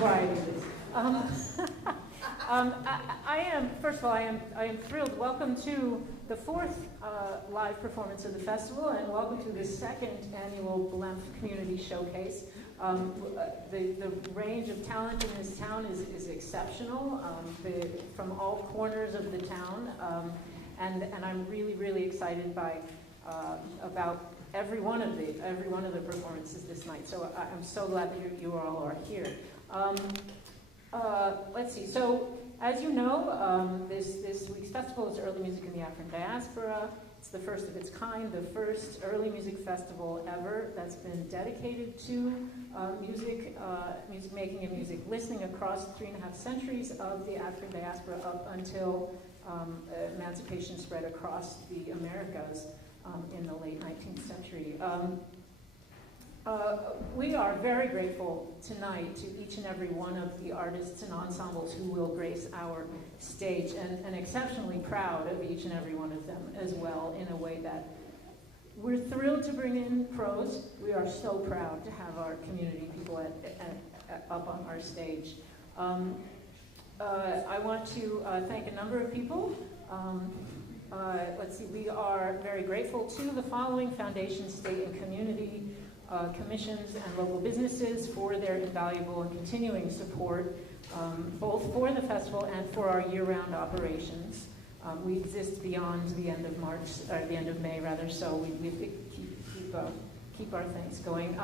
why I do this. First of all, I am thrilled. Welcome to the fourth live performance of the festival, and welcome to the second annual BLEMF Community Showcase. The range of talent in this town is exceptional, from all corners of the town, and I'm really, really excited about every one of the performances this night. So I'm so glad that you all are here. Let's see. So, as you know, this week's festival is Early Music in the African Diaspora. It's the first of its kind, the first early music festival ever that's been dedicated to music making and music listening across 3.5 centuries of the African diaspora up until emancipation spread across the Americas in the late 19th century. We are very grateful tonight to each and every one of the artists and ensembles who will grace our stage, and exceptionally proud of each and every one of them as well, in a way that we're thrilled to bring in pros. We are so proud to have our community people up on our stage. I want to thank a number of people. Let's see, we are very grateful to the following foundations, state and community commissions and local businesses for their invaluable and continuing support, both for the festival and for our year-round operations. We exist beyond the end of the end of May rather, so we keep our things going.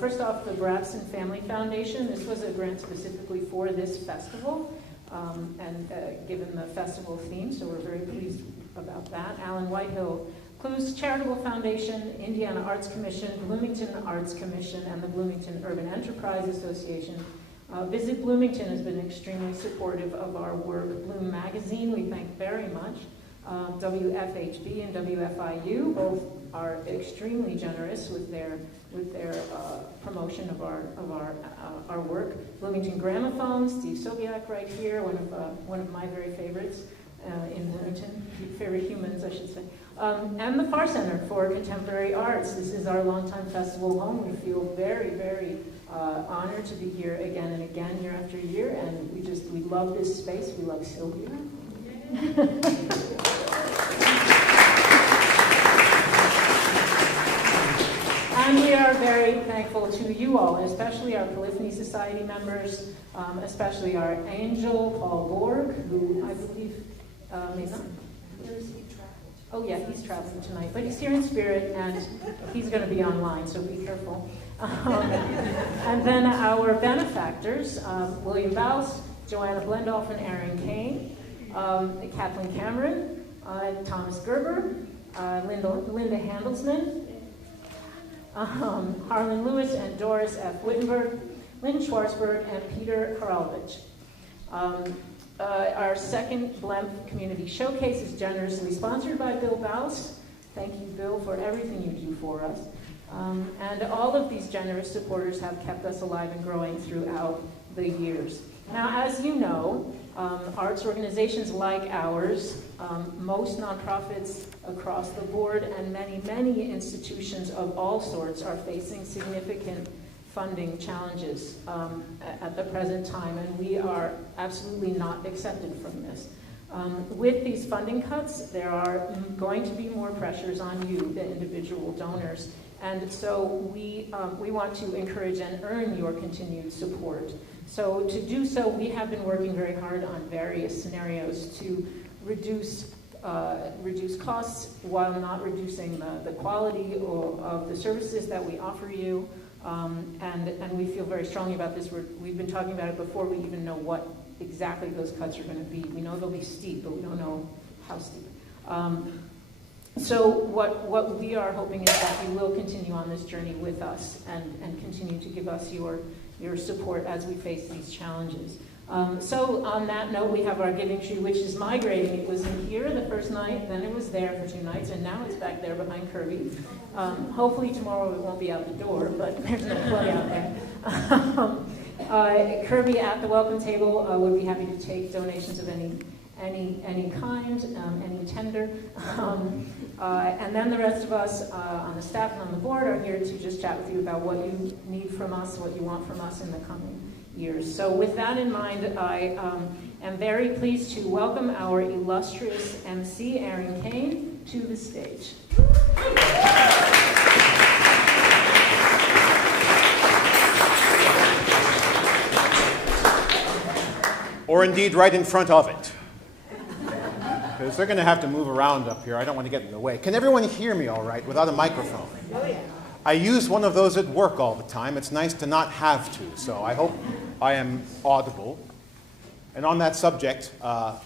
First off, the Brabson Family Foundation. This was a grant specifically for this festival, and given the festival theme, so we're very pleased about that. Alan Whitehill Clues Charitable Foundation, Indiana Arts Commission, Bloomington Arts Commission, and the Bloomington Urban Enterprise Association. Visit Bloomington has been extremely supportive of our work. Bloom Magazine, we thank very much. WFHB and WFIU both are extremely generous with their promotion of our work. Bloomington Gramophone, Steve Sobiak right here, one of my very favorites in Bloomington, favorite humans, I should say. And the Farr Center for Contemporary Arts. This is our longtime festival home. We feel very, very honored to be here again and again, year after year, and we love this space. We love Sylvia. And we are very thankful to you all, especially our Polyphony Society members, especially our angel, Paul Borg, who I believe may not. Oh yeah, he's traveling tonight, but he's here in spirit, and he's going to be online, so be careful. And then our benefactors, William Baus, Joanna Blendoff, and Aaron Kane, Kathleen Cameron, Thomas Gerber, Linda Handelsman, Harlan Lewis and Doris F. Wittenberg, Lynn Schwarzberg, and Peter Haralvich. Our second BLEMF Community Showcase is generously sponsored by Bill Baus. Thank you, Bill, for everything you do for us. And all of these generous supporters have kept us alive and growing throughout the years. Now, as you know, arts organizations like ours, most nonprofits across the board, and many, many institutions of all sorts are facing significant funding challenges at the present time, and we are absolutely not accepted from this. With these funding cuts, there are going to be more pressures on you, the individual donors, and so we want to encourage and earn your continued support. So to do so, we have been working very hard on various scenarios to reduce costs while not reducing the quality of the services that we offer you. And we feel very strongly about this. We've been talking about it before we even know what exactly those cuts are going to be. We know they'll be steep, but we don't know how steep. So what we are hoping is that you will continue on this journey with us and continue to give us your support as we face these challenges. So on that note, we have our giving tree, which is migrating. It was in here the first night, then it was there for 2 nights, and now it's back there behind Kirby. Hopefully tomorrow it won't be out the door, but there's no play out there. Kirby at the welcome table would be happy to take donations of any kind, any tender. And then the rest of us on the staff and on the board are here to just chat with you about what you need from us, what you want from us in the coming years. So with that in mind, I am very pleased to welcome our illustrious MC, Aaron Kane, to the stage. Or indeed right in front of it. Because they're going to have to move around up here. I don't want to get in the way. Can everyone hear me all right without a microphone? Oh, yeah. I use one of those at work all the time. It's nice to not have to, so I hope I am audible. And on that subject, I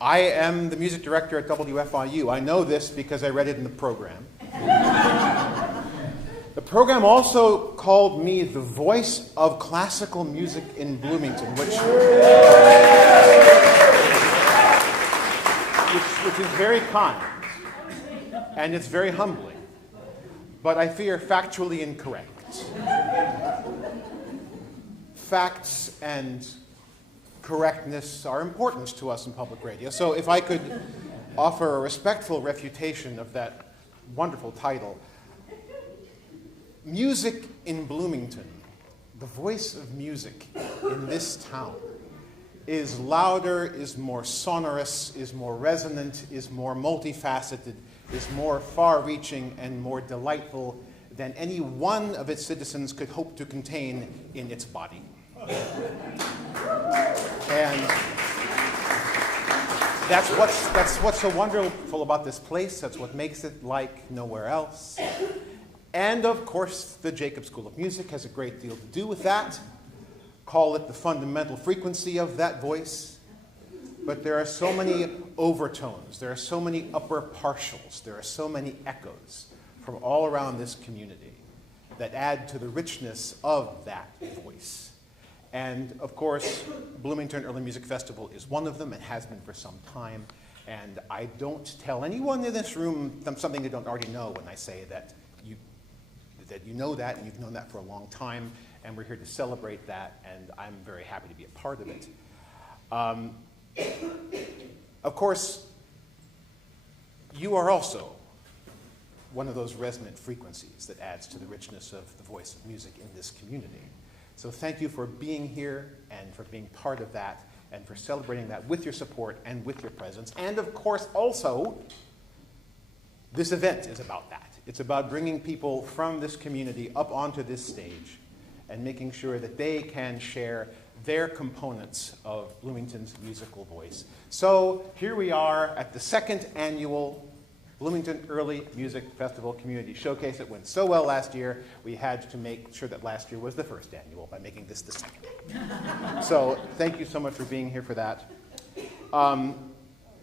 am the music director at WFIU. I know this because I read it in the program. The program also called me the voice of classical music in Bloomington, which is very kind, and it's very humbling, but I fear factually incorrect. Facts and correctness are important to us in public radio, so if I could offer a respectful refutation of that wonderful title. Music in Bloomington, the voice of music in this town, is louder, is more sonorous, is more resonant, is more multifaceted, is more far-reaching and more delightful than any one of its citizens could hope to contain in its body. And that's what's so wonderful about this place. That's what makes it like nowhere else. And of course, the Jacob School of Music has a great deal to do with that. Call it the fundamental frequency of that voice. But there are so many overtones, there are so many upper partials, there are so many echoes from all around this community that add to the richness of that voice. And of course, Bloomington Early Music Festival is one of them. It has been for some time. And I don't tell anyone in this room something they don't already know when I say that you know that, and you've known that for a long time, and we're here to celebrate that, and I'm very happy to be a part of it. Of course, you are also one of those resonant frequencies that adds to the richness of the voice of music in this community. So thank you for being here and for being part of that and for celebrating that with your support and with your presence. And of course, also, this event is about that. It's about bringing people from this community up onto this stage and making sure that they can share their components of Bloomington's musical voice. So here we are at the second annual Bloomington Early Music Festival Community Showcase. It went so well last year, we had to make sure that last year was the first annual by making this the second. So thank you so much for being here for that.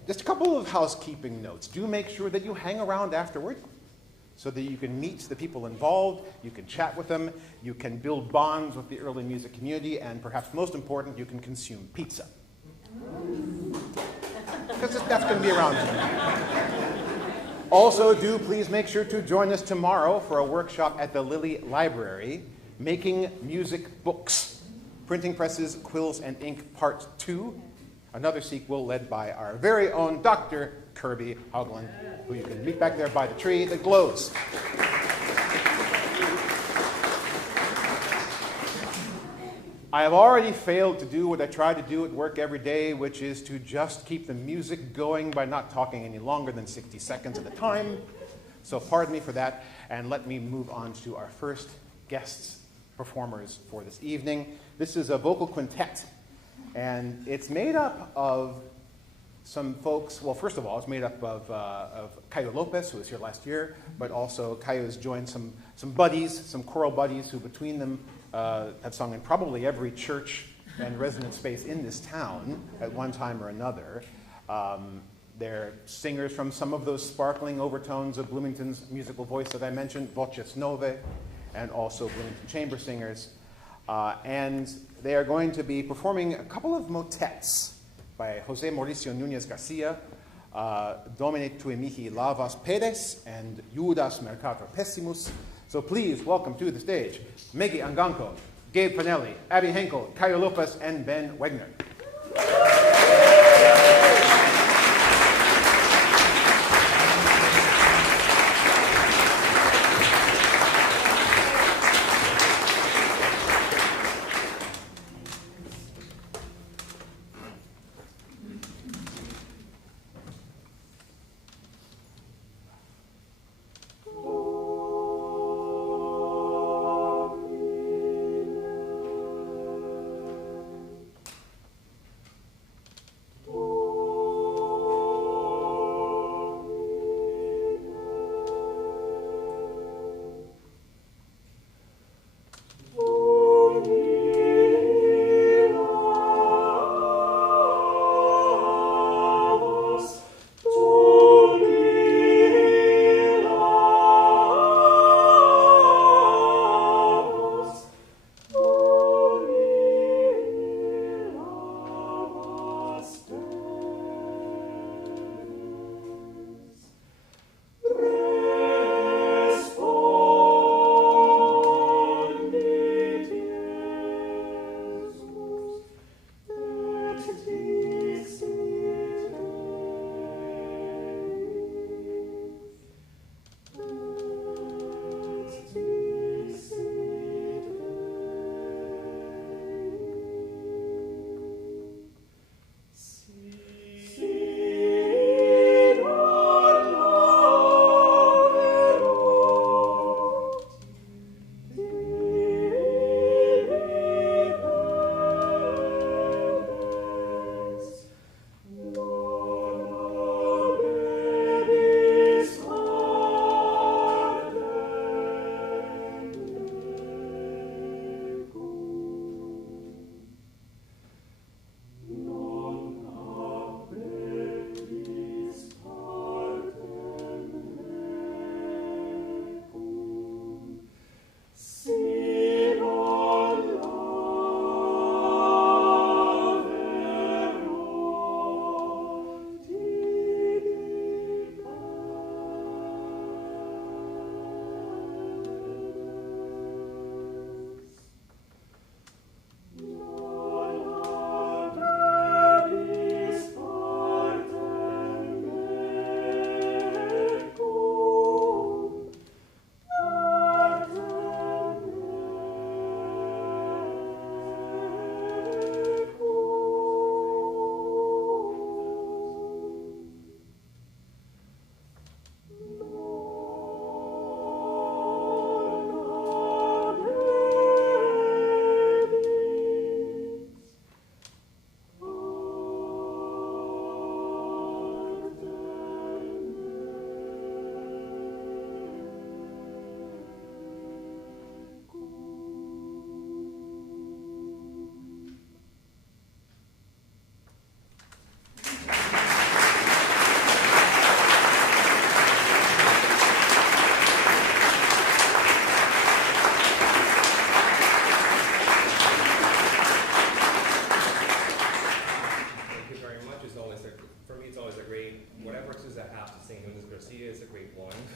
Just a couple of housekeeping notes. Do make sure that you hang around afterward so that you can meet the people involved, you can chat with them, you can build bonds with the early music community, and perhaps most important, you can consume pizza. Because that's going to be around tonight. Also, do please make sure to join us tomorrow for a workshop at the Lilly Library, Making Music Books, Printing Presses, Quills, and Ink, Part 2. Another sequel led by our very own Dr. Kirby Haugland, who you can meet back there by the tree that glows. I have already failed to do what I try to do at work every day, which is to just keep the music going by not talking any longer than 60 seconds at a time. So pardon me for that, and let me move on to our first guest performers for this evening. This is a vocal quintet. And it's made up of some folks. Well, first of all, it's made up of Caio Lopez, who was here last year, but also Caio has joined some buddies, some choral buddies, who between them have sung in probably every church and resident space in this town at one time or another. They're singers from some of those sparkling overtones of Bloomington's musical voice that I mentioned, Voces Nove, and also Bloomington chamber singers. And they are going to be performing a couple of motets by Jose Mauricio Núñez Garcia, Domine tui mihi lavas pedes, and Judas Mercator Pessimus. So please welcome to the stage Meggy Anganco, Gabe Pinelli, Abby Henkel, Caio Lopez, and Ben Wegner.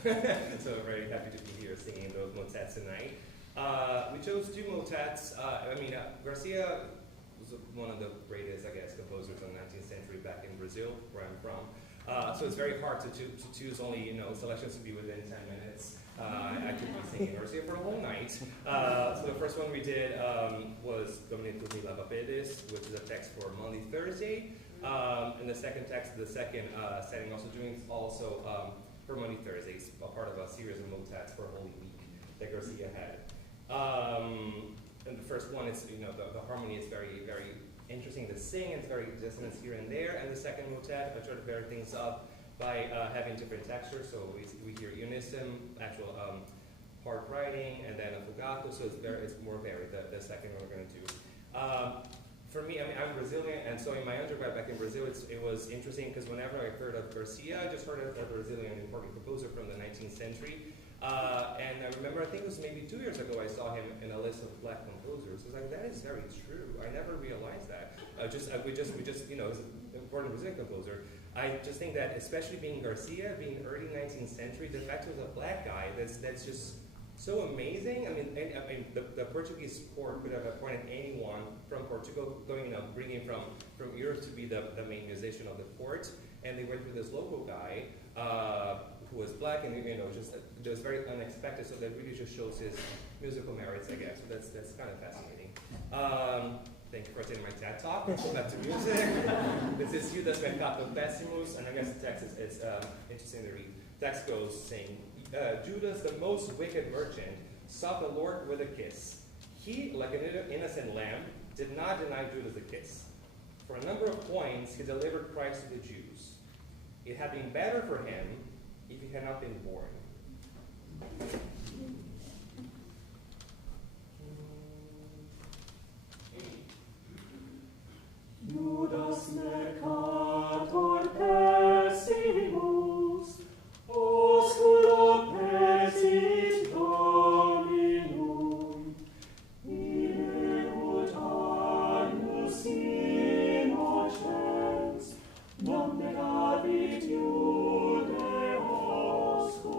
So I'm very happy to be here singing those motets tonight. We chose two motets. Garcia was one of the greatest, I guess, composers of the 19th century back in Brazil, where I'm from. So it's very hard to choose only, selections to be within 10 minutes. I could be singing Garcia for a whole night. So the first one we did was Domine tu mi lavapedes, which is a text for Monday, Thursday. And the second text, the second setting, also for Monday, Thursdays, a part of a series of motets for Holy Week that Garcia had. And the first one is, the harmony is very, very interesting to sing. It's very dissonance here and there. And the second motet, I try to vary things up by having different textures. So we hear unison, actual part writing, and then a fugato. So it's more varied. The second one we're going to do. For me, I'm Brazilian, and so in my undergrad back in Brazil, it was interesting because whenever I heard of Garcia, I just heard of a Brazilian important composer from the 19th century. And I remember, I think it was maybe 2 years ago, I saw him in a list of black composers. I was like, that is very true. I never realized that. We just, he's an important Brazilian composer. I just think that, especially being Garcia, being early 19th century, the fact he was a black guy, that's just so amazing. The Portuguese court could have appointed anyone from Portugal, bringing from Europe to be the main musician of the court, and they went with this local guy who was black, and it was very unexpected. So that really just shows his musical merits, I guess. So that's kind of fascinating. Thank you for attending my TED Talk. Back to music. This is Judas Mercato Pessimus, and I guess the text is interesting to read. Text goes saying, Judas, the most wicked merchant, sought the Lord with a kiss. He, like an innocent lamb, did not deny Judas the kiss. For a number of coins, he delivered Christ to the Jews. It had been better for him if he had not been born. Judas Mercator Pessimus, osculo pesit Dominum, ineut agnus innocens, non negavit Jude osculum.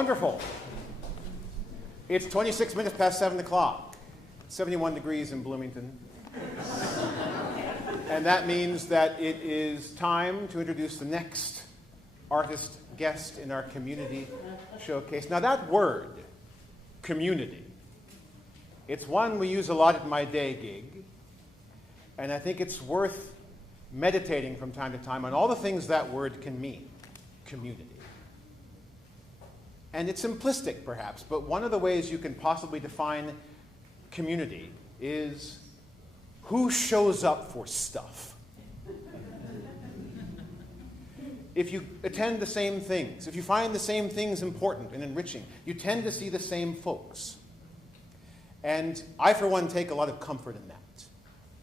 Wonderful. It's 26 minutes past 7 o'clock. 71 degrees in Bloomington. And that means that it is time to introduce the next artist guest in our community showcase. Now that word, community, it's one we use a lot at my day gig. And I think it's worth meditating from time to time on all the things that word can mean. Community. And it's simplistic, perhaps, but one of the ways you can possibly define community is who shows up for stuff. If you attend the same things, if you find the same things important and enriching, you tend to see the same folks. And I, for one, take a lot of comfort in that.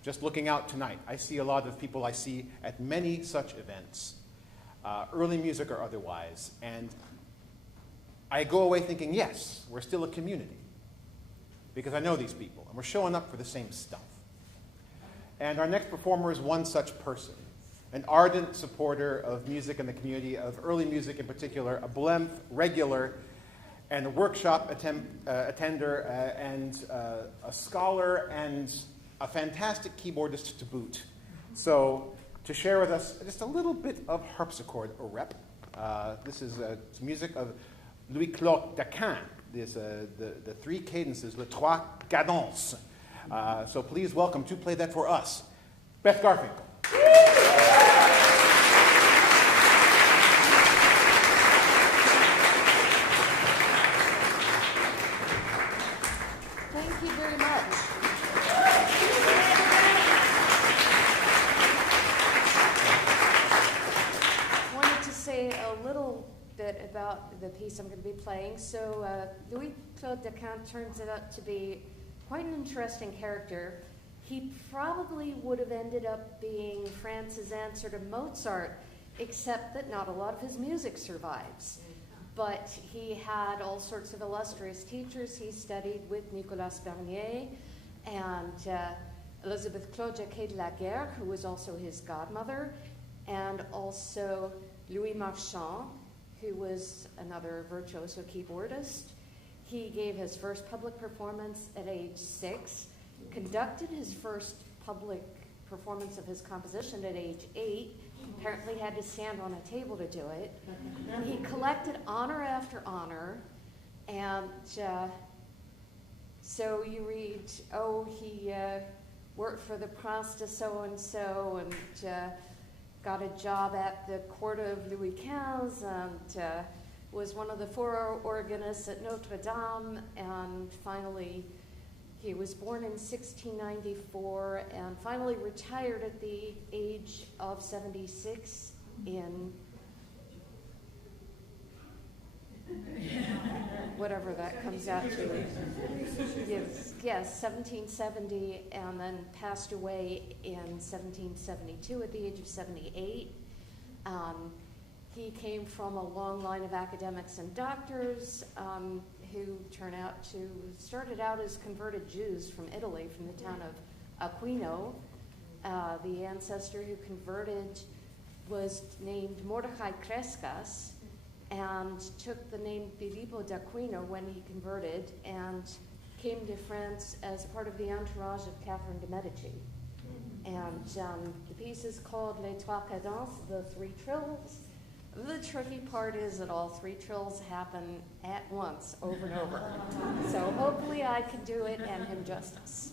Just looking out tonight, I see a lot of people I see at many such events, early music or otherwise, and I go away thinking, yes, we're still a community, because I know these people, and we're showing up for the same stuff. And our next performer is one such person, an ardent supporter of music in the community, of early music in particular, a BLEMF regular, and a workshop attender, and a scholar, and a fantastic keyboardist to boot. So, to share with us just a little bit of harpsichord rep. This is music of Louis-Claude Daquin. There's the three cadences, le trois cadences. So please welcome to play that for us, Beth Garfinkel. Thank you very much. Wanted to say a little bit about the piece I'm going to be playing. So Louis-Claude Daquin turns it out to be quite an interesting character. He probably would have ended up being France's answer to Mozart, except that not a lot of his music survives. But he had all sorts of illustrious teachers. He studied with Nicolas Bernier and Elisabeth Claude Jacquet de la Guerre, who was also his godmother, and also Louis Marchand, who was another virtuoso keyboardist. He gave his first public performance at age 6, conducted his first public performance of his composition at age 8, apparently had to stand on a table to do it. He collected honor after honor, and so you read, oh, he worked for the Prince de so-and-so and got a job at the court of Louis XV, and was one of the 4 organists at Notre Dame, and finally he was born in 1694 and finally retired at the age of 76 in whatever that comes out to. Yes, 1770, and then passed away in 1772 at the age of 78. He came from a long line of academics and doctors who started out as converted Jews from Italy, from the town of Aquino. The ancestor who converted was named Mordechai Crescas and took the name Filippo d'Aquino when he converted and came to France as part of the entourage of Catherine de' Medici. And the piece is called Les Trois Cadences, the 3 trills. The tricky part is that all 3 trills happen at once, over and over. So hopefully I can do it and him justice.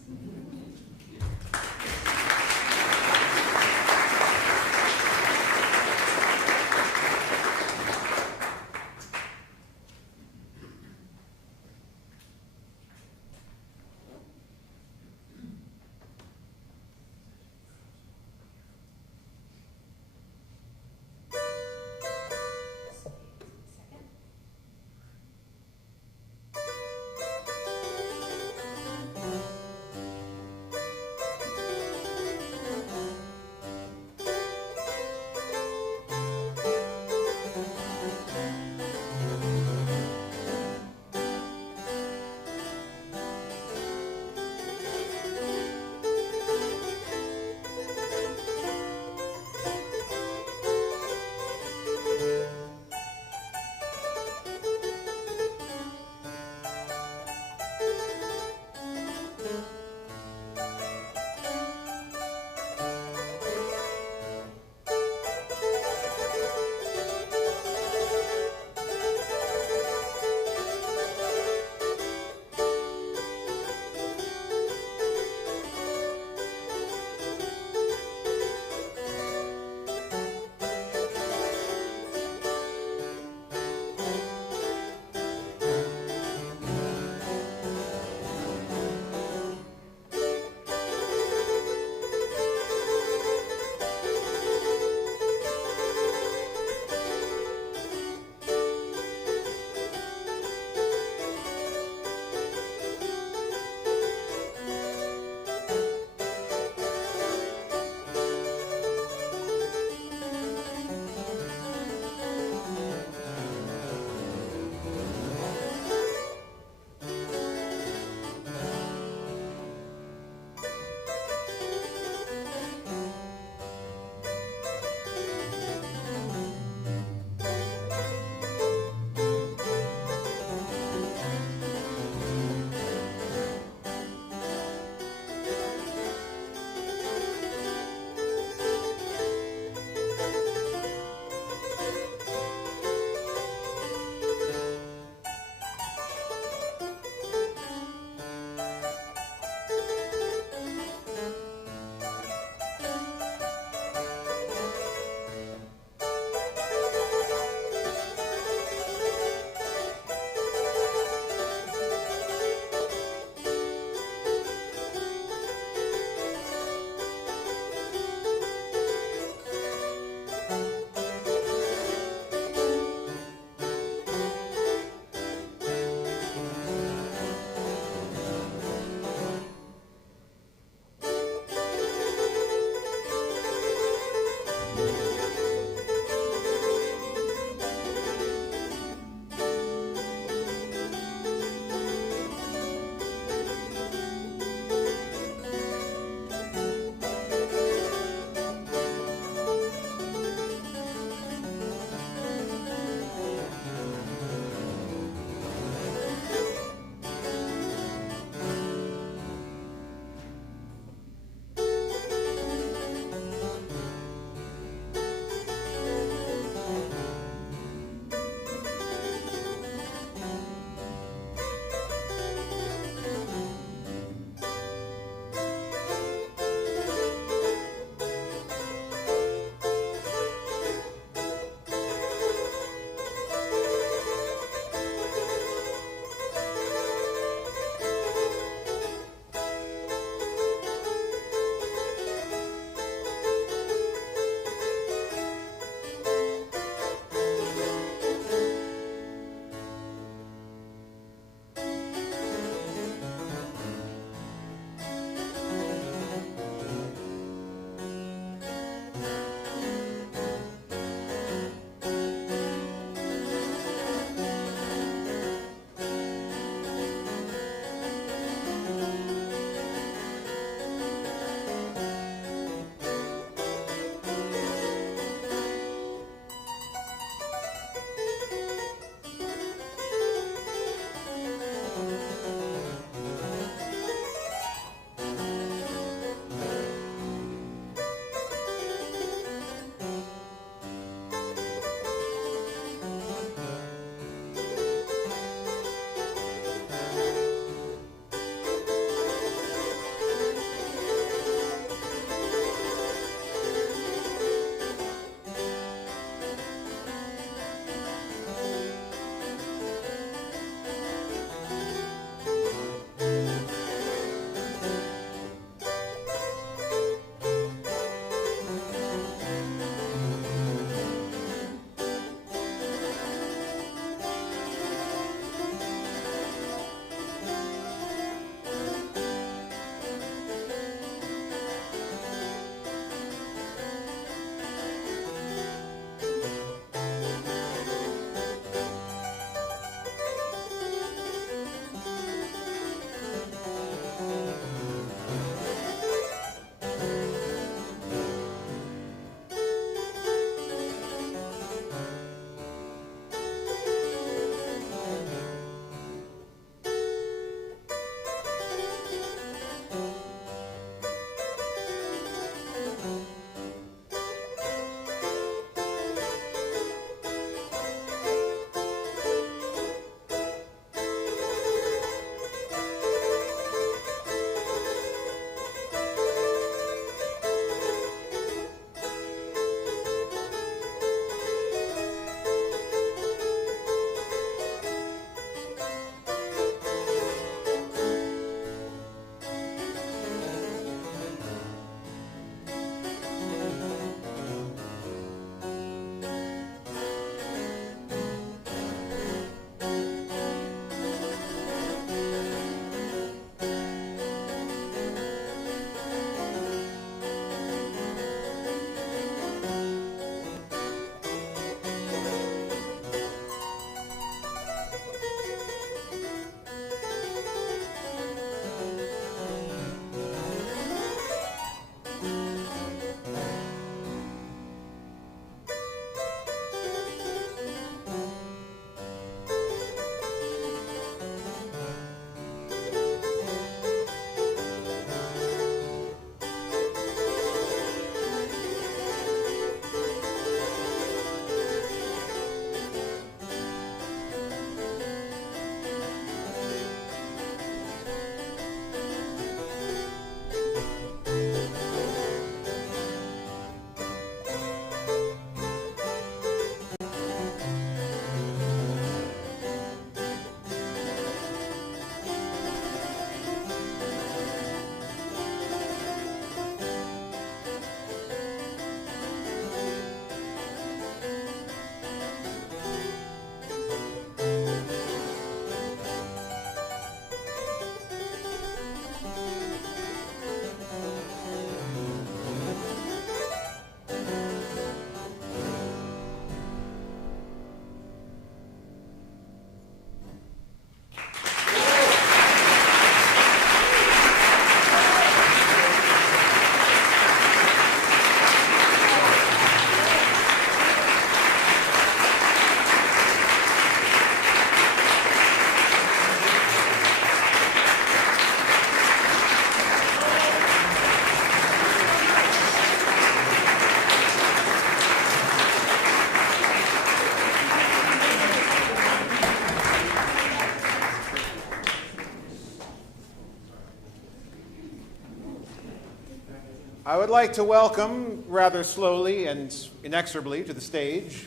I would like to welcome, rather slowly and inexorably to the stage,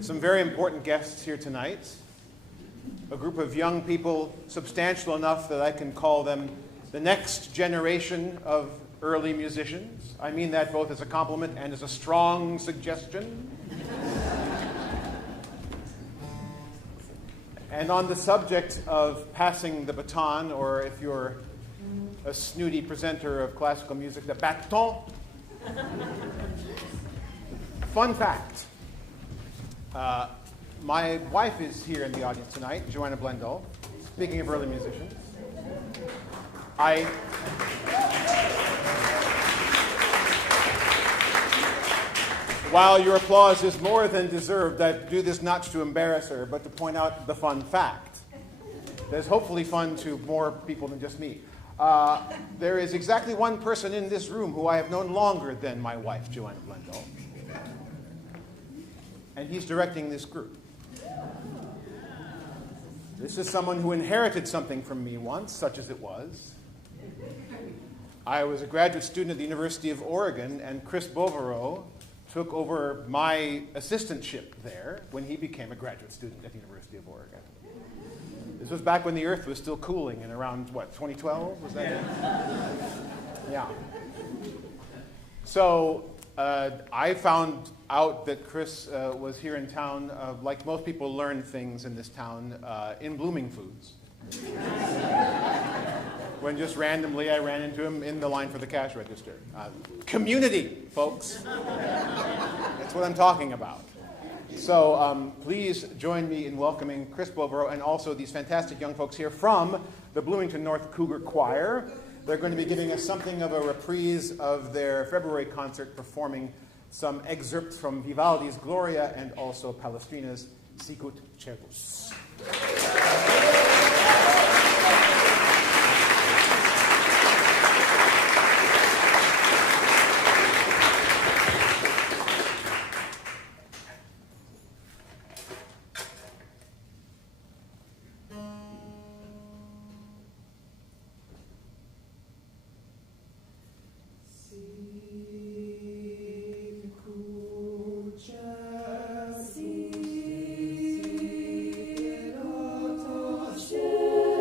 some very important guests here tonight. A group of young people substantial enough that I can call them the next generation of early musicians. I mean that both as a compliment and as a strong suggestion. And on the subject of passing the baton, or if you're a snooty presenter of classical music, the bâton. Fun fact. My wife is here in the audience tonight, Joanna Blendell. Speaking of early musicians, while your applause is more than deserved, I do this not to embarrass her, but to point out the fun fact. That's hopefully fun to more people than just me. There is exactly one person in this room who I have known longer than my wife, Joanna Blendell. And he's directing this group. This is someone who inherited something from me once, such as it was. I was a graduate student at the University of Oregon, and Chris Bovero took over my assistantship there when he became a graduate student at the University of Oregon. This was back when the Earth was still cooling in around, 2012? Was that it? Yeah. So I found out that Chris was here in town. Like most people learn things in this town in Blooming Foods. When just randomly I ran into him in the line for the cash register. Community, folks. That's what I'm talking about. So please join me in welcoming Chris Bovero and also these fantastic young folks here from the Bloomington North Cougar Choir. They're going to be giving us something of a reprise of their February concert, performing some excerpts from Vivaldi's Gloria and also Palestrina's Sicut Cervus. Share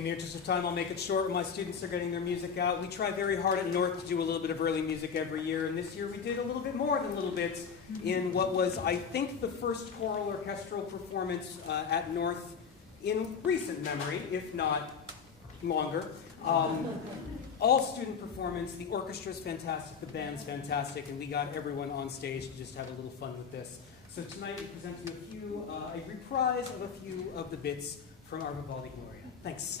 In the interest of time, I'll make it short. My students are getting their music out. We try very hard at North to do a little bit of early music every year, and this year we did a little bit more than little bits in what was, I think, the first choral orchestral performance at North in recent memory, if not longer. All student performance, the orchestra's fantastic, the band's fantastic, and we got everyone on stage to just have a little fun with this. So tonight we present to you a reprise of a few of the bits from our Vivaldi Gloria. Thanks.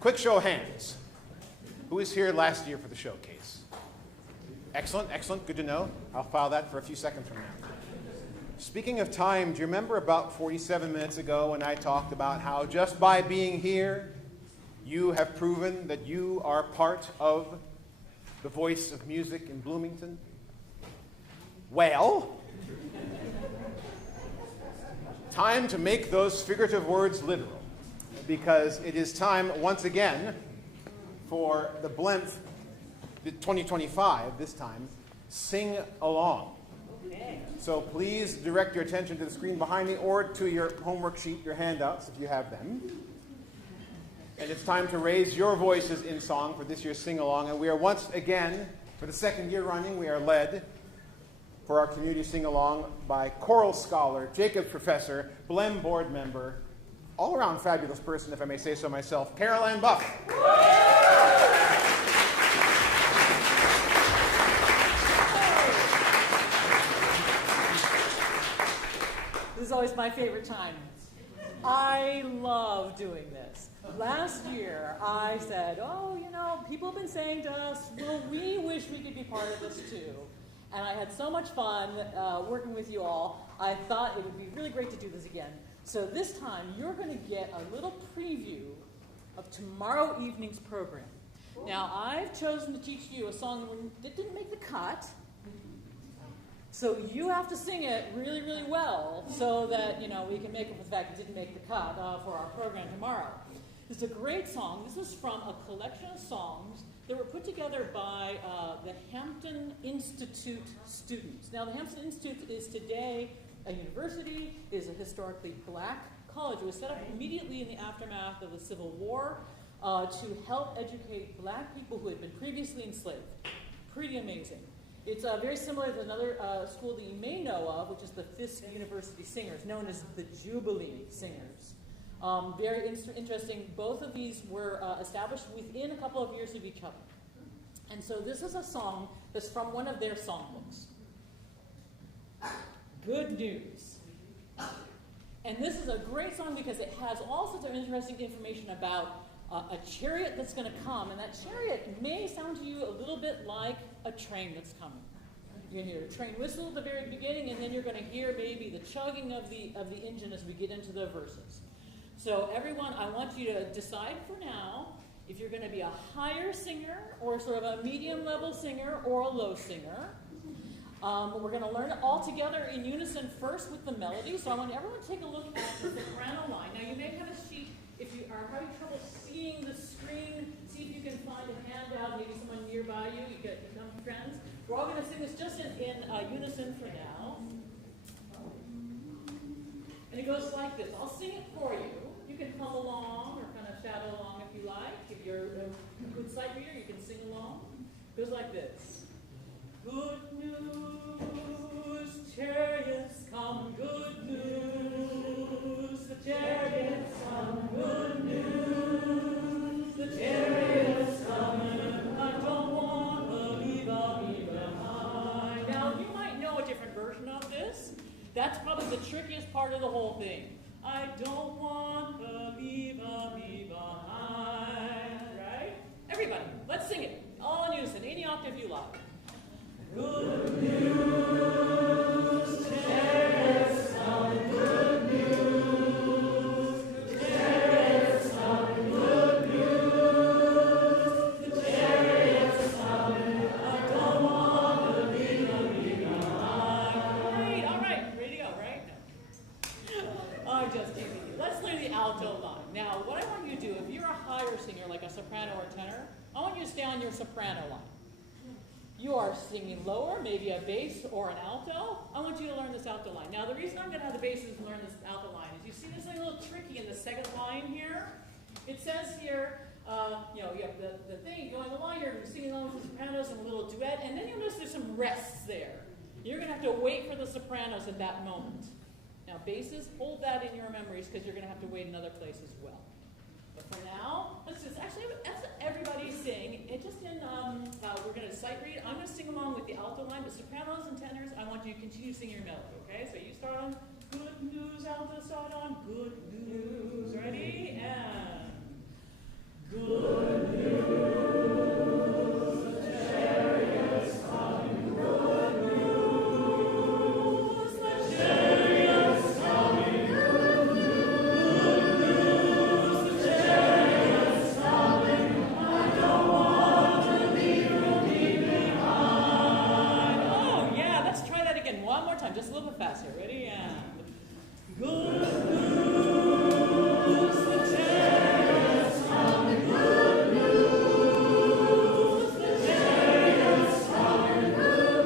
Quick show of hands. Who was here last year for the showcase? Excellent, excellent, good to know. I'll file that for a few seconds from now. Speaking of time, do you remember about 47 minutes ago when I talked about how just by being here, you have proven that you are part of the voice of music in Bloomington? Well, time to make those figurative words literal, because it is time once again for the BLEMF 2025, this time, Sing Along. Okay. So please direct your attention to the screen behind me or to your homework sheet, your handouts, if you have them. And it's time to raise your voices in song for this year's Sing Along. And we are once again, for the second year running, we are led for our community Sing Along by choral scholar, Jacobs professor, BLEM board member, all-around fabulous person, if I may say so myself, Caroline Buff. This is always my favorite time. I love doing this. Last year, I said, oh, you know, people have been saying to us, well, we wish we could be part of this too. And I had so much fun working with you all, I thought it would be really great to do this again. So this time, you're going to get a little preview of tomorrow evening's program. Now, I've chosen to teach you a song that didn't make the cut. So you have to sing it really, really well so that, we can make up for the fact it didn't make the cut for our program tomorrow. It's a great song. This is from a collection of songs that were put together by the Hampton Institute students. Now, the Hampton Institute is today a university, is a historically black college. It was set up immediately in the aftermath of the Civil War to help educate black people who had been previously enslaved. Pretty amazing. It's very similar to another school that you may know of, which is the Fisk University Singers, known as the Jubilee Singers. Very interesting. Both of these were established within a couple of years of each other. And so this is a song that's from one of their songbooks. Good News. And this is a great song because it has all sorts of interesting information about a chariot that's going to come. And that chariot may sound to you a little bit like a train that's coming. You're going to hear a train whistle at the very beginning, and then you're going to hear maybe the chugging of the engine as we get into the verses. So everyone, I want you to decide for now if you're going to be a higher singer or sort of a medium-level singer or a low singer. We're going to learn it all together in unison first with the melody. So I want everyone to take a look at the soprano line. Now you may have a sheet if you are having trouble seeing the screen. See if you can find a handout, maybe someone nearby you. You can become friends. We're all going to sing this just in unison for now. And it goes like this. I'll sing it for you. You can hum along or kind of shadow along if you like. If you're a good sight reader, you can sing along. It goes like this. Good news, chariots come, good news, the chariots come, good news, the chariots come, I don't want to leave me behind. Now, you might know a different version of this. That's probably the trickiest part of the whole thing. I don't want to leave me behind. Right? Everybody, let's sing it. All in unison, any octave you like. Good news, chariots come, good news, the chariots come, good news, the chariots come, I don't want to leave me behind. All right, ready to go, right? I'm just teasing you. Let's learn the alto line. Now, what I want you to do, if you're a higher singer, like a soprano or tenor, I want you to stay on your soprano line. You are singing lower, maybe a bass or an alto. I want you to learn this alto line. Now, the reason I'm going to have the basses learn this alto line is you see this a little tricky in the second line here. It says here, you have the thing going along here, you're singing along with the sopranos and a little duet, and then you'll notice there's some rests there. You're going to have to wait for the sopranos at that moment. Now, basses, hold that in your memories because you're going to have to wait in other places as well. But for now, let's everybody sing. It just we're going to sight read. I'm going to sing along with the alto line, but sopranos and tenors, I want you to continue to sing your melody, okay? So you start on good news, alto start on good news. Ready? And good news, the chariots coming, good news, the chariots coming, good news, the chariots coming, I don't want to leave me behind. Oh, yeah, let's try that again one more time, just a little bit faster. Ready? And good news, the chariots coming, good news, the chariots coming, good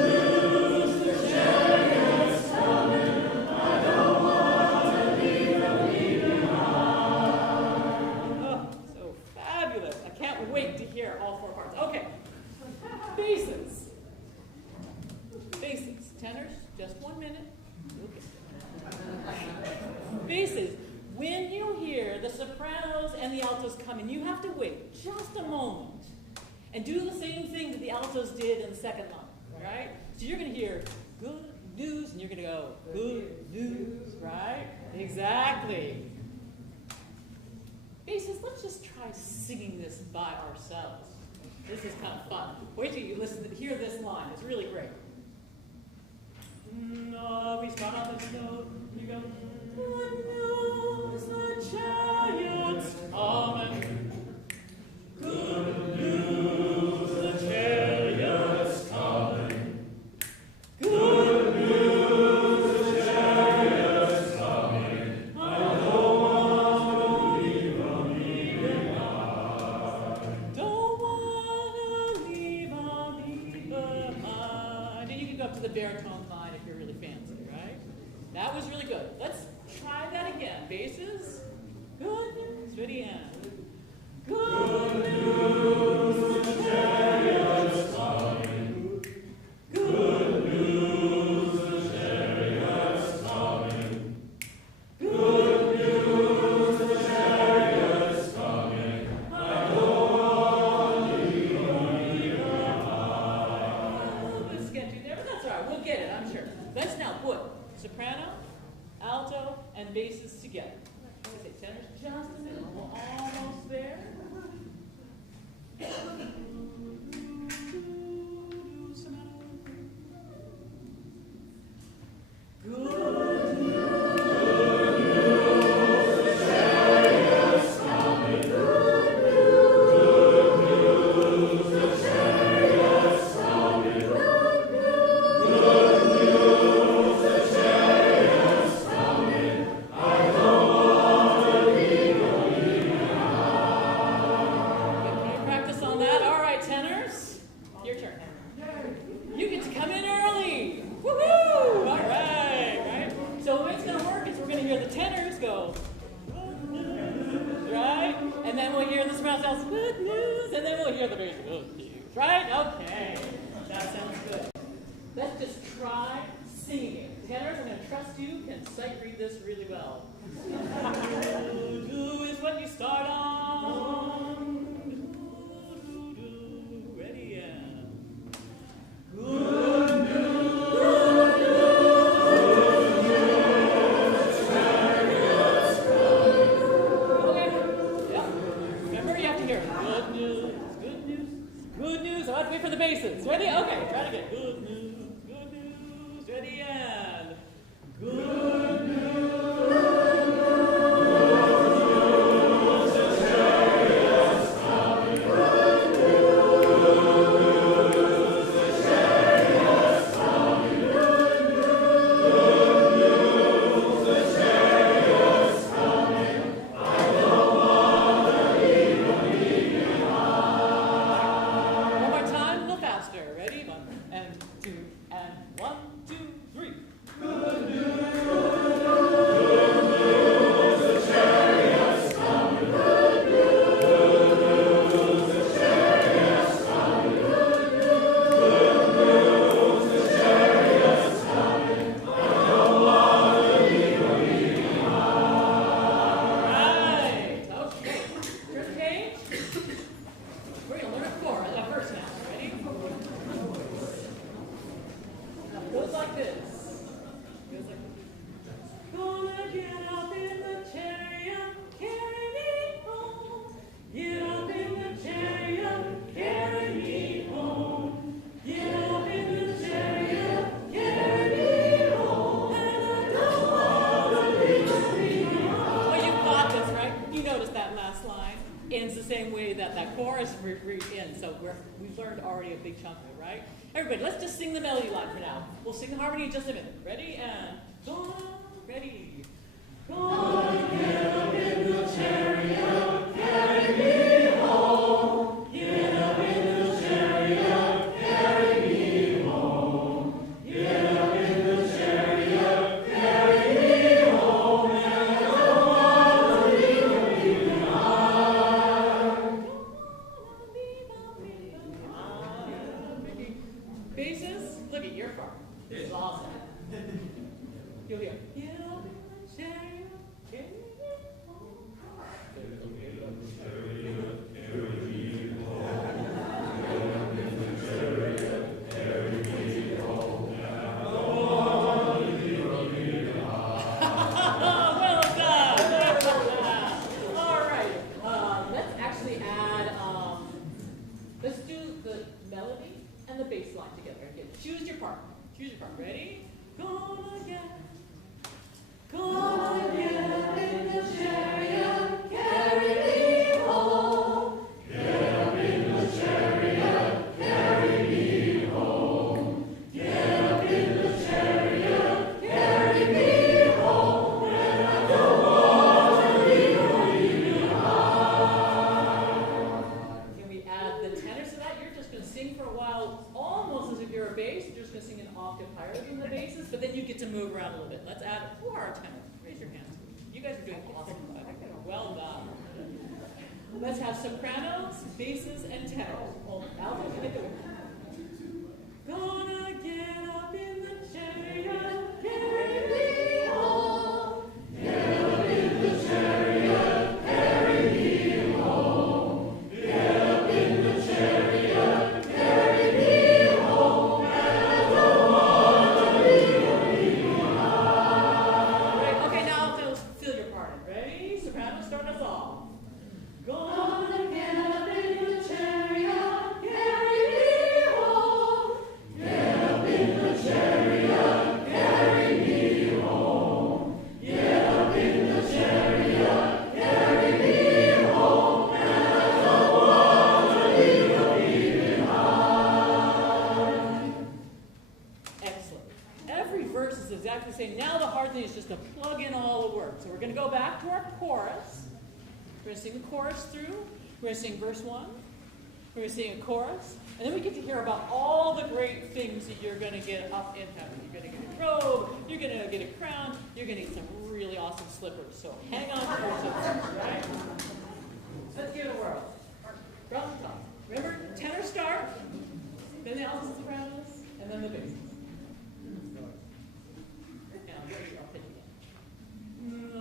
news, the chariots coming, I don't want to leave me behind. Oh, so fabulous. I can't wait to hear all four parts. Okay, basses. Basses. Tenors, just 1 minute. Basses. When you hear the sopranos and the altos coming, you have to wait just a moment and do the same thing that the altos did in the second line, right? So you're going to hear good news, and you're going to go good news, right? Exactly. Basses, let's just try singing this by ourselves. This is kind of fun. Wait till you hear this line. It's really great. No, we start on this note. You go, good news, the chariots coming. Good news, the chariots coming. That was really good. Let's try that again. Basses. Good news. Ready, and good news. The chariot's coming. Good news. The chariot's coming. Good news. The chariot's coming. I Let's get you there, but that's all right. We'll get it, I'm sure. Let's now put soprano, alto, and basses together. Okay, tenors just a minute. We're almost there. Good news. Practice on that. All right, tenors. Your turn. You get to come in early. Woohoo! All right, right? So the way it's going to work is we're going to hear the tenors go, right? And then we'll hear the sopranos, good news, and then we'll hear the bass, good news, right? Okay, that sounds good. Let's just try singing it. Tenors, I'm going to trust you can sight read this really well. Do is what you start on. Ready, and good news. Good news. Okay. Yeah. Remember, you have to hear good news. Good news. Good news. I have to wait for the basses. Ready? Okay. Try it again. Good news. Good news. Ready, and good news. One more time, a little faster. Ready? 1 and 2 and 1, 2, 3. Good news. Right. Okay. Turn the page. We're going to learn a chorus, a verse now. Ready? Now it goes like this. It goes like this. Gonna get up in the chariot, carry me home. Get up in the chariot, carry me home. Get up in the chariot, carry me home. And I don't want to leave behind. Well, you got this, right? You noticed that last line ends the same way that that chorus ends. So we've learned already a big chunk of it, right? Everybody, let's just sing the melody line for now. We'll sing the harmony in just a minute. Ready? And go. Ready. Gonna get up in the chariot, carry me home. Get up in the chariot, carry me home. Get up in the chariot, carry me home. And I don't want to leave you behind. Basses, look at your part. This is awesome. move around a little bit. Let's add our tenor. Raise your hands. You guys are doing awesome. Well done. Let's have sopranos, basses, and tenors. Well, altos, you can do it. Gonna get up in the chariot, carry me home. Get up in the chariot, carry me home. Get up in the chariot, carry me home. And I want to leave behind. Right, okay, now fill your part in. Ready? Soprano, start us off. Gonna get up in the chariot, carry me home. Get up in the chariot, carry me home. Get up in the chariot, carry me home. And I don't want to leave behind. Excellent. Every verse is exactly the same. Now the hard thing is just to plug in all the words. So we're going to go back to our chorus. We're going to sing the chorus through. We're going to sing verse 1. We're going to sing a chorus. And then we get to hear about all the great things that you're going to get up in heaven. You're going to get a robe. You're going to get a crown. You're going to get some really awesome slippers. So hang on to your slippers, right? Let's give it a whirl. From the top. Remember, tenor start, then the altos, sopranos, and then the basses. And I'll pitch again.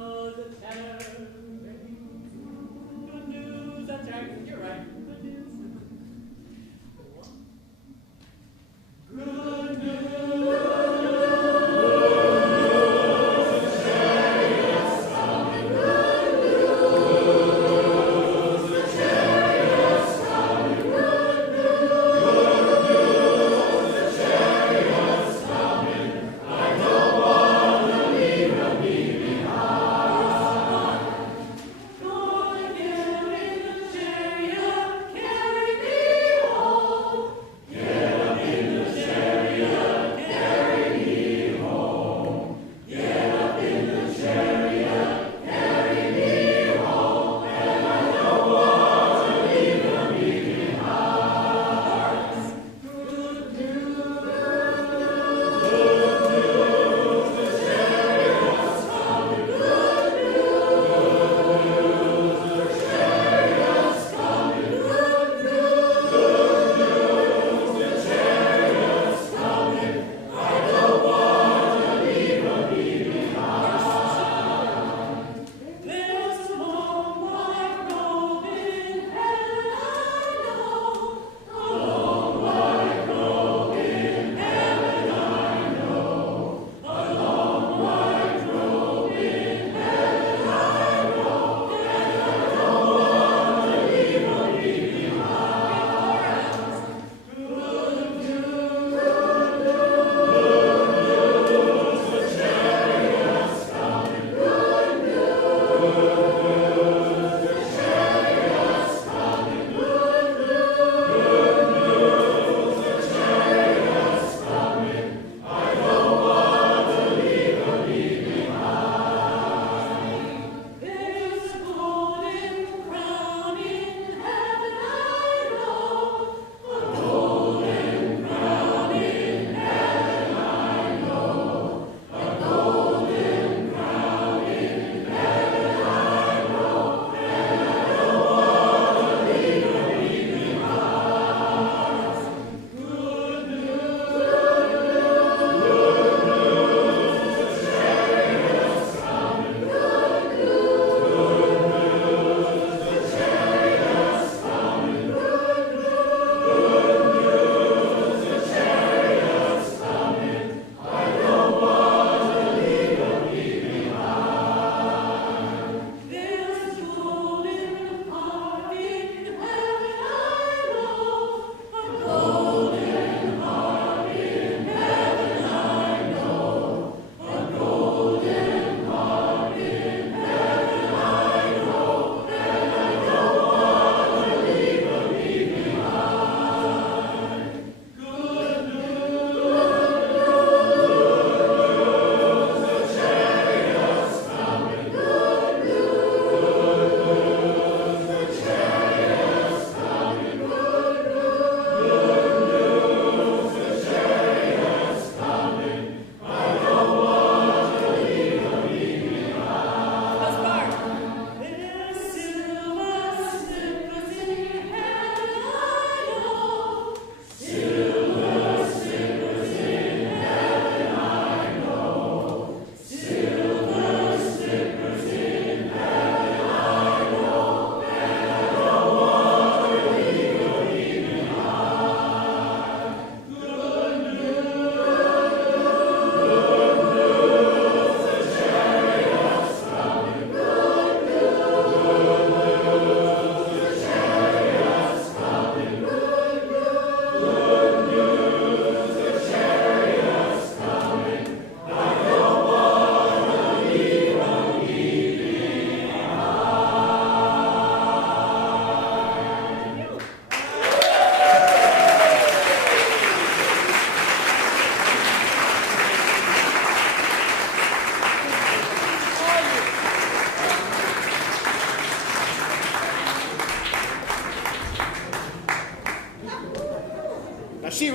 Oh, the tenor. Good news, that's right. You're right. Good news. Good news. Chariot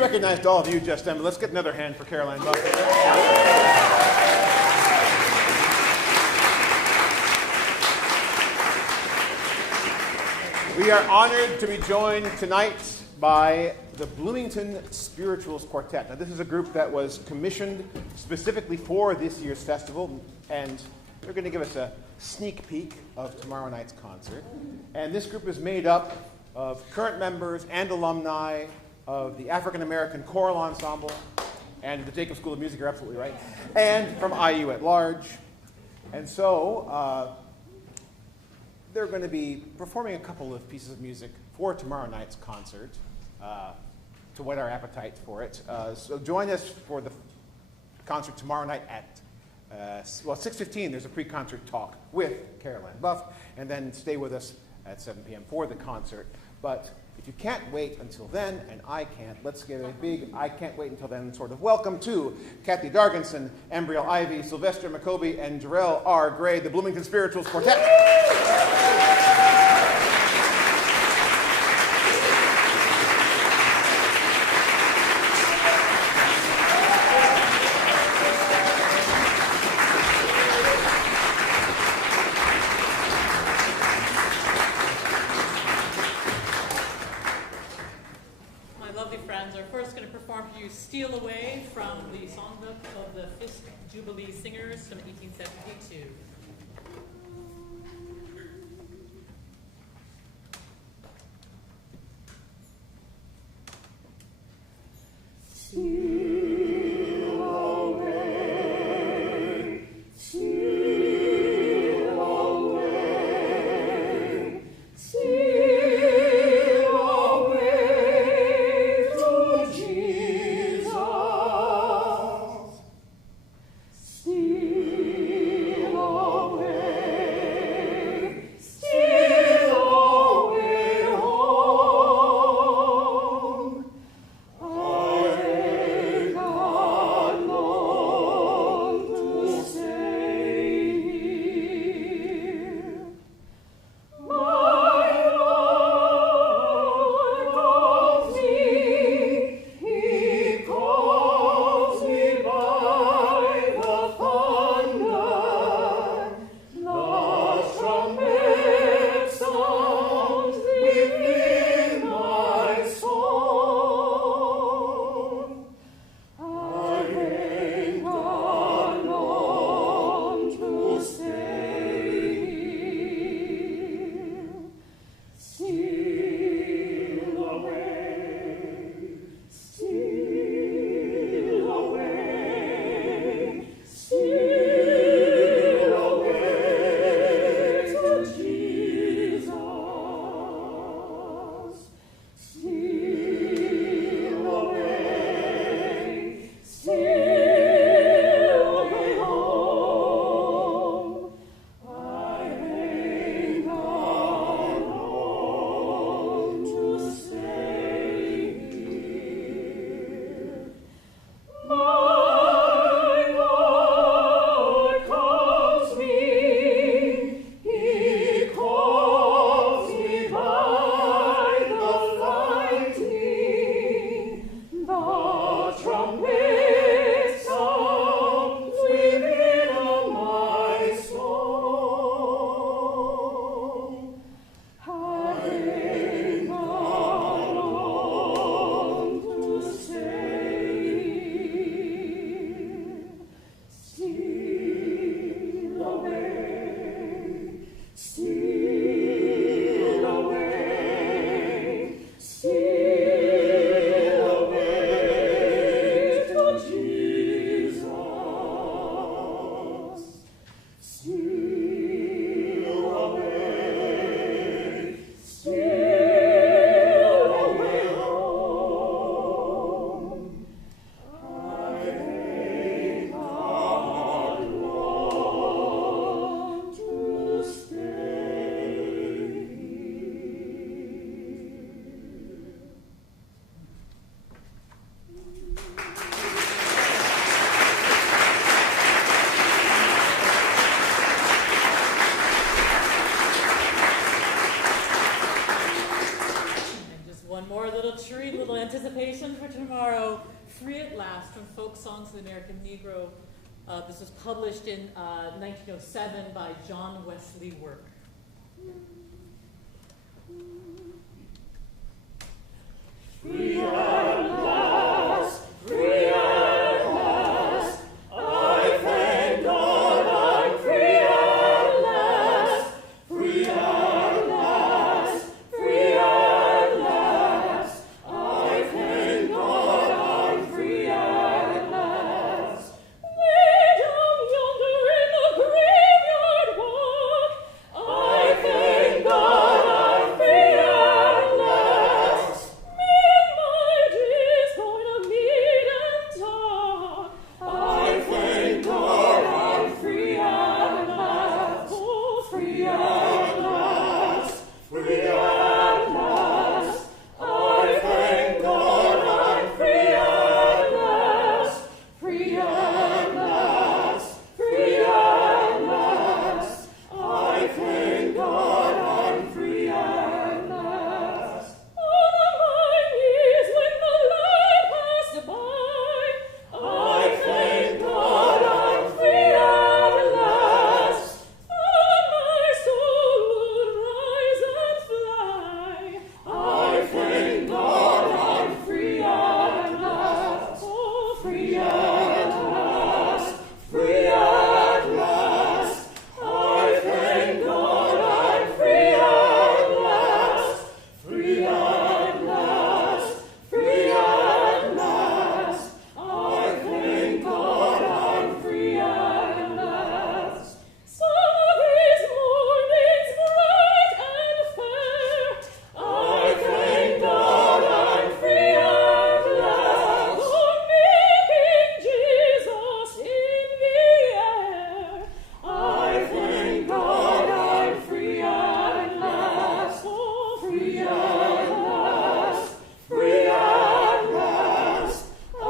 recognized all of you just then, but let's get another hand for Caroline Buck. We are honored to be joined tonight by the Bloomington Spirituals Quartet. Now, this is a group that was commissioned specifically for this year's festival, and they're going to give us a sneak peek of tomorrow night's concert. And this group is made up of current members and alumni of the African American Choral Ensemble and the Jacob School of Music, you're absolutely right, and from IU at large. And so they're going to be performing a couple of pieces of music for tomorrow night's concert to whet our appetite for it. So join us for the concert tomorrow night at 6:15. There's a pre-concert talk with Caroline Buff, and then stay with us at 7 p.m. for the concert. But if you can't wait until then, and I can't, let's give a big I can't wait until then sort of welcome to Kathy Darginson, Embriel Ivy, Sylvester McCoby, and Jarrell R. Gray, the Bloomington Spirituals Quartet. Steal Away from the songbook of the Fisk Jubilee Singers from 1872. Steal from Folk Songs of the American Negro. This was published in 1907 by John Wesley Work. Free at last, free at last, I thank God I'm free at last, free at last, free at last, I thank God I'm free at last. Way down yonder in the graveyard walk, I thank God I'm free at last. I thank God I'm free at last. Oh, free at last, free at last. I thank God I'm free at last, free at last, free at last. I thank God I'm free at last. On my knees when the light passed by, I thank God I'm free at last. And my soul would rise and fly. I thank God I'm free at last. Oh, free at last, free at last. I thank God I'm free at last. Free at last, free at last. I thank God I'm free at last. Some of these mornings bright and fair, I thank God I'm free at last. Oh, meeting Jesus in the air, I thank God I'm free at last. Oh, free at last, free at last. I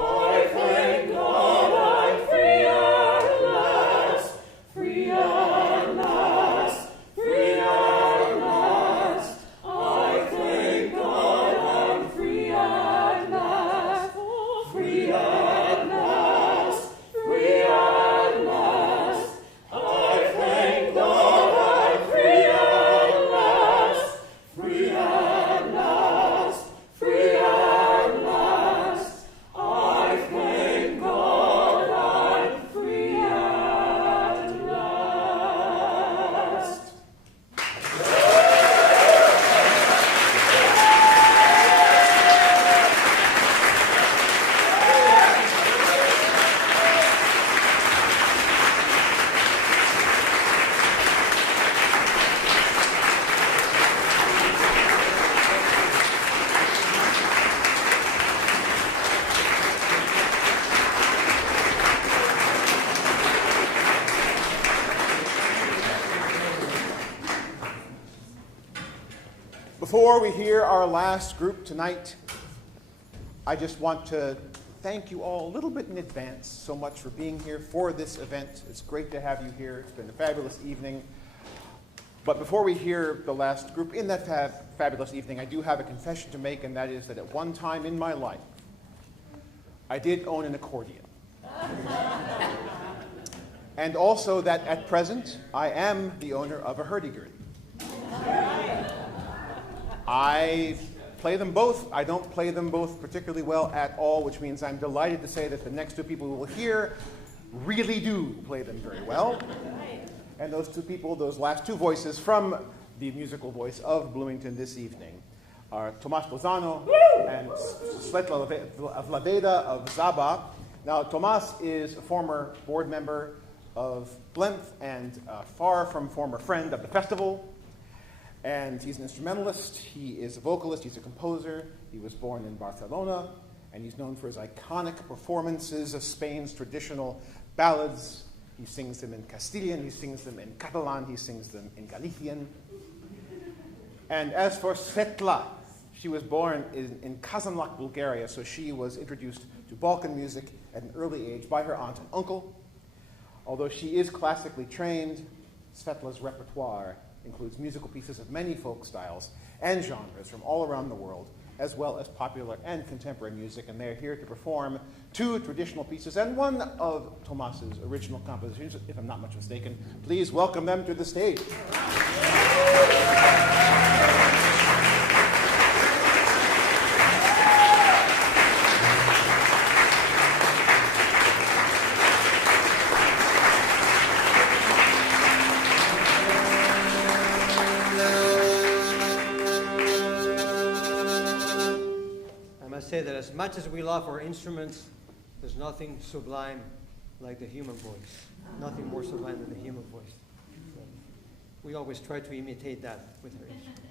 thank God I'm free at last. Free at last, free at last. I thank God I'm free at last. Oh, free at last, free at last. I thank God I'm free at last. Free at last, free at last. I thank God I'm free at last. Before we hear our last group tonight, I just want to thank you all a little bit in advance so much for being here for this event. It's great to have you here. It's been a fabulous evening. But before we hear the last group in that fabulous evening, I do have a confession to make, and that is that at one time in my life, I did own an accordion. And also that at present, I am the owner of a hurdy-gurdy. I play them both. I don't play them both particularly well at all, which means I'm delighted to say that the next two people we will hear really do play them very well. And those two people, those last two voices from the musical voice of Bloomington this evening are Tomas Lozano and Svetla Vladeda of Zaba. Now, Tomas is a former board member of BLEMF and far from former friend of the festival. And he's an instrumentalist, he is a vocalist, he's a composer. He was born in Barcelona, and he's known for his iconic performances of Spain's traditional ballads. He sings them in Castilian, he sings them in Catalan, he sings them in Galician. And as for Svetla, she was born in Kazanlak, Bulgaria, so she was introduced to Balkan music at an early age by her aunt and uncle. Although she is classically trained, Svetla's repertoire includes musical pieces of many folk styles and genres from all around the world, as well as popular and contemporary music, and they're here to perform 2 traditional pieces and one of Tomas's original compositions, if I'm not much mistaken. Please welcome them to the stage. Say that as much as we love our instruments, there's nothing sublime like the human voice. Nothing more sublime than the human voice. So we always try to imitate that with our instruments.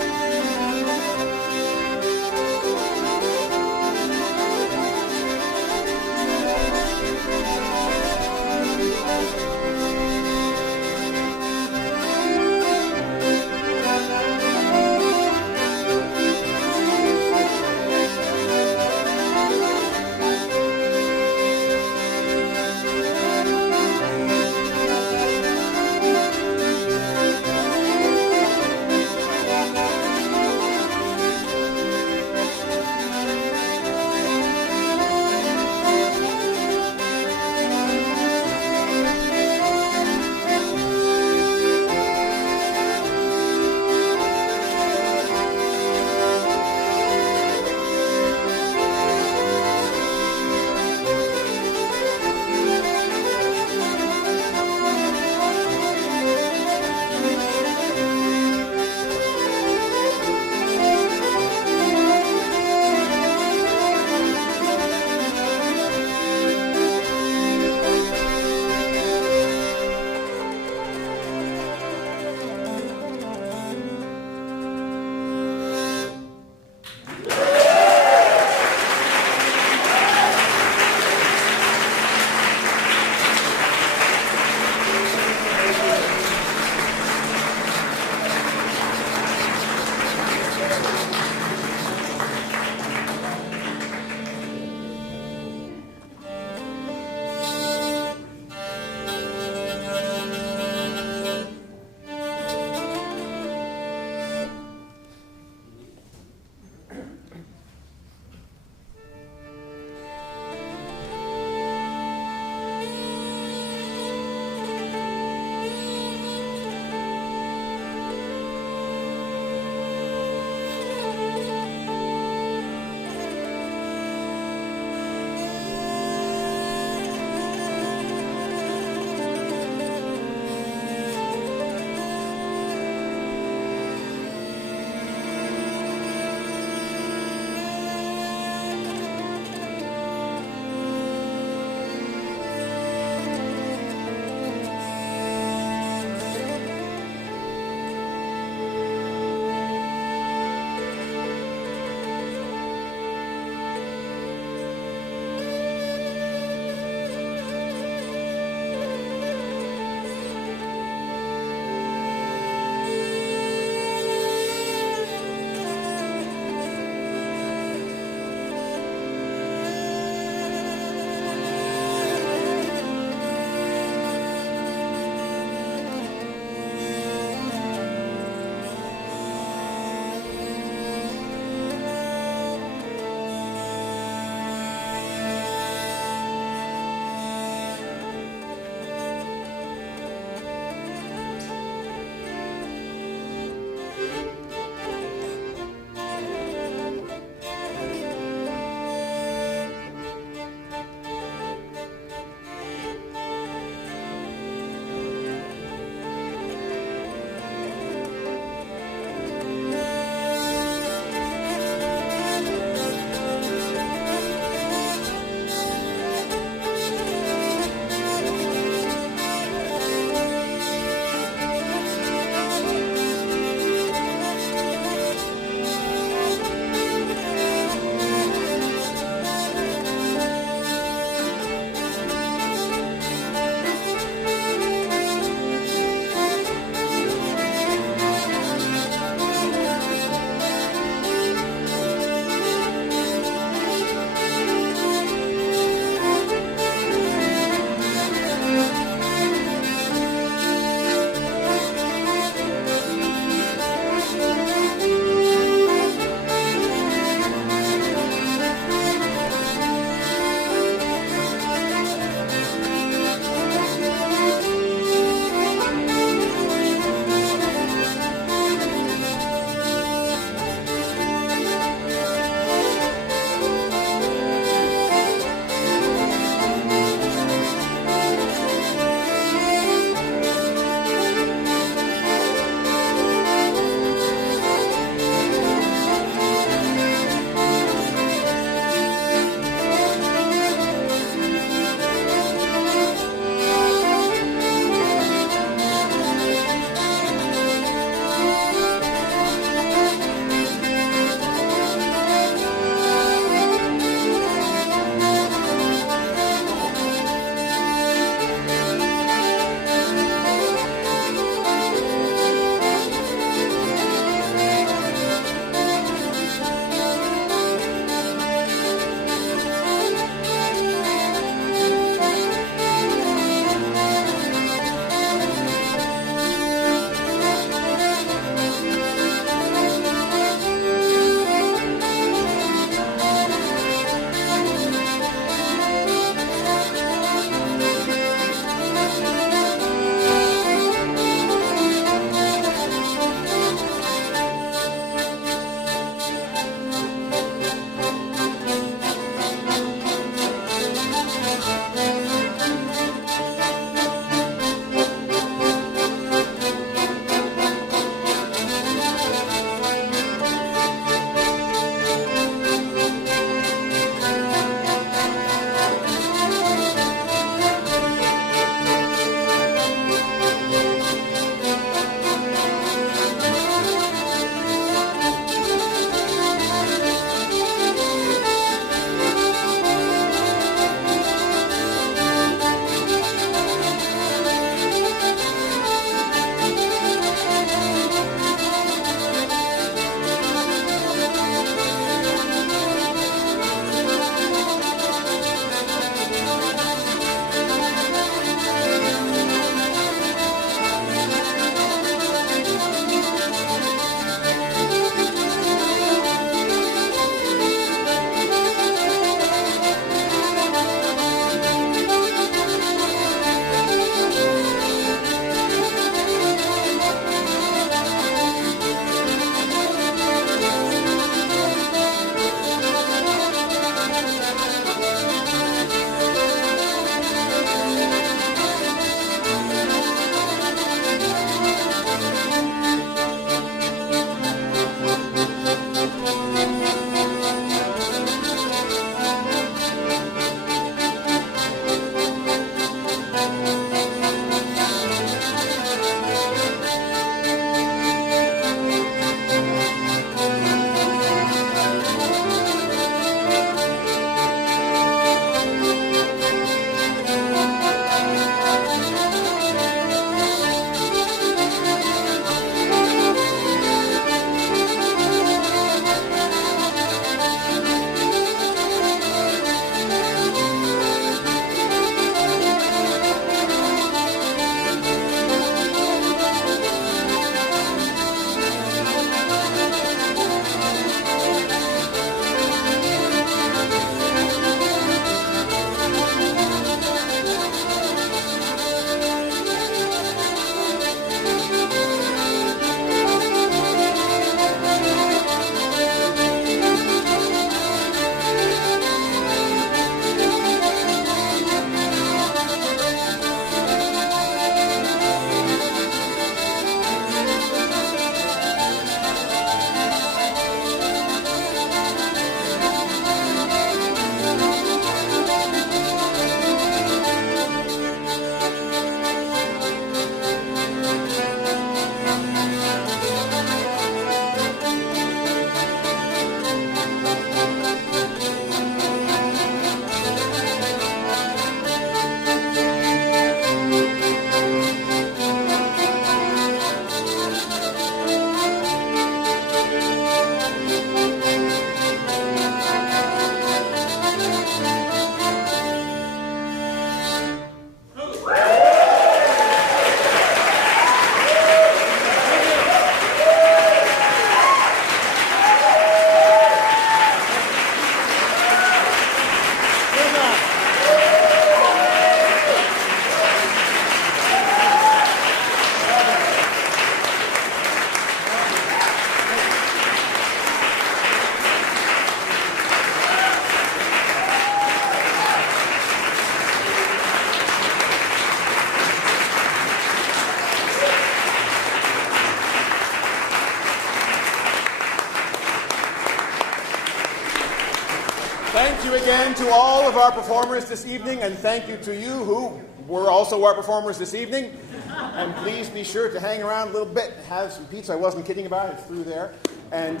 Thank you again to all of our performers this evening, and thank you to you who were also our performers this evening. And please be sure to hang around a little bit, have some pizza. I wasn't kidding about it, it's through there. And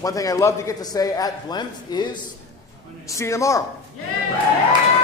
one thing I love to get to say at BLEMF is, see you tomorrow. Yeah.